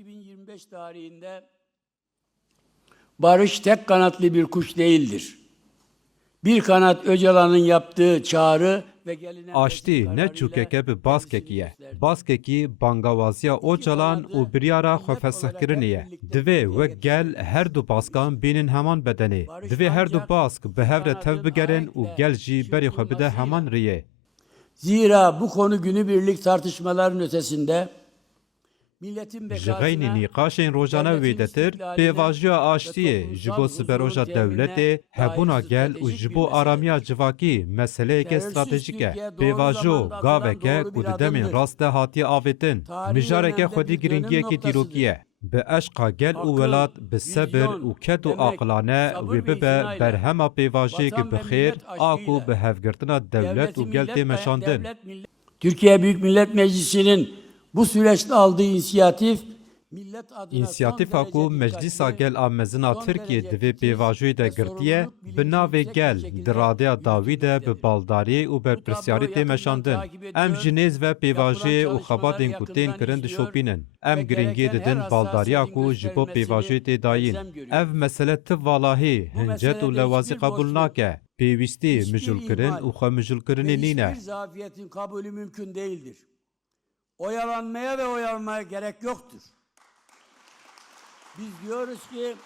2025 tarihinde barış tek kanatlı bir kuş değildir. Bir kanat Öcalan'ın yaptığı çağrı ve gelinen Aştı ne çukeke bi baskekiye. Baskeki bangavazya Öcalan û biryara xwefesihkiriniye. Divê wek gel her du baskan bînin heman bedenê. Divê her du bask bi hevre tev bigerin û gel jî berî xwe bide heman riyê. Zira bu konu günübirlik tartışmaların ötesinde milletin Ji xeynî nîqaşên rojane wê de tir, pêvajiya aştiyê ji bo siberoja dewletê, hebûna gel û ji bo aramiya civakî meseleyeke stratejîk e. Pêvajo gaveke ku di demên rast de hatiye avêtin. Mijareke xwedî giringiyekê dîrokî ye. Bi eşqa gel û welat bi sebir û ket û aqilane wê bibe berhema pêvajiyekî bi xêr, a ku bi hevgirtina dewlet û gel tê meşandin. Türkiye Büyük Millet Meclisi'nin bu süreçte aldığı inisiyatif, millet adına İnisiyatifa ku Meclisa gel a mezina Tirkiye divê pêvajoyê de girtiye, bi navê gel di radeya dawî de bi baldariyê û berpirsyarî tê meşandin. Em ji nêz ve pêvajiyê û xebadên ku tên kirin dişopînin. Em giringiyê didin baldariya ku ji bo pêvajoyê tê dayîn. Ev mesele tiv valahî, hincet û lewazî qebûl nake. Pêwîstî mijûlkirin û xwemijûlkirinê nîne. hiçbir zafiyetin kabulü mümkün değildir. Oyalanmaya ve oyalanmaya gerek yoktur. Biz diyoruz ki